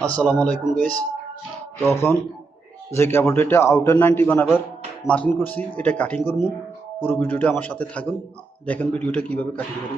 আসসালামু আলাইকুম গাইস তো এখন যে ক্যাবলটা আউটার নাইনটি বানাবার মার্কিং করছি, এটা কাটিং করব পুরো ভিডিওটা আমার সাথে থাকুন। দেখেন ভিডিওটা কীভাবে কাটিং করি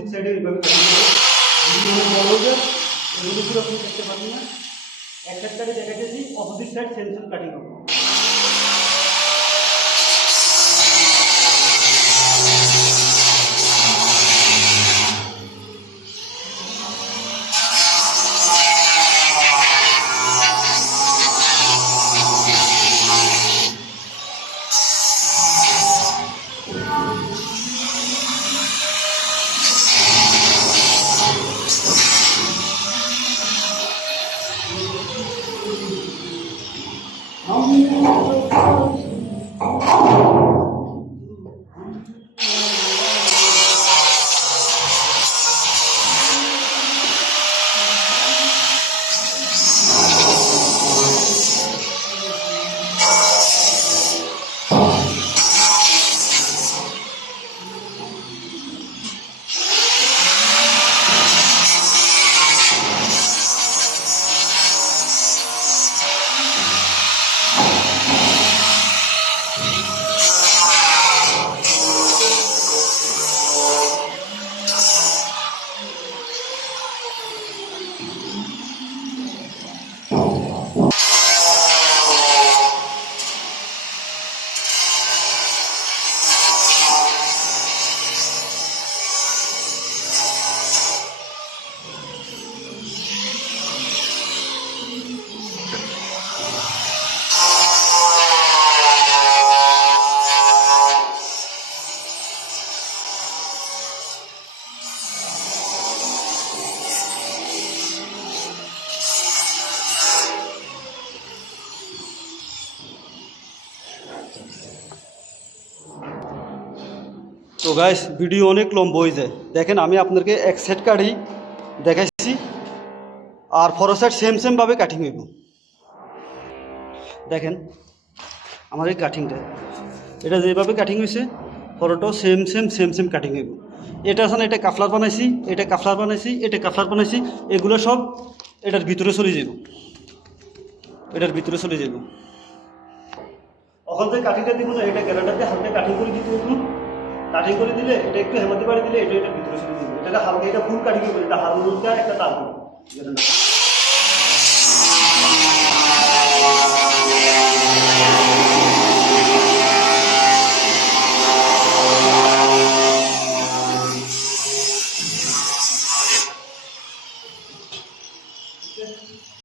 অপোজিট সাইডে এইভাবে এগুলো পুরো আপনি দেখতে পাবেন না। এক একটা দেখাতেছি অপোজিট সাইড সেন্সর কাটিং হবে うん。তো গাইস ভিডিও অনেক লম্ব হয়ে যায়। দেখেন, আমি আপনাকে এক সেট কাটি দেখাইছি। আর ফরো সেট সেম সেমভাবে কাটিং হইব। দেখেন, আমার এই কাটিংটা এটা যেভাবে কাটিং হয়েছে ফটোটাও same same same same cutting হইব। এটা আসলে এটা কাফলার বানাইছি, এটা কাফলার বানাইছি, এটা কাফলার বানাইছি, এগুলো সব এটার ভিতরে চলে যাব এটার ভিতরে চলে যাব ওখান যে কাঠিটা দিব না, এটা গ্যারান্টাতে হালকা কাঠি করে দিতে হইব কাঠি করে দিলে এটা একটু হেমাতি বাড়ি দিলে এটা এটা ভিতরে চলে যাবে। এটা হালকা এটা ফুল কাঠি করবে এটা হালকা একটা তাল করবে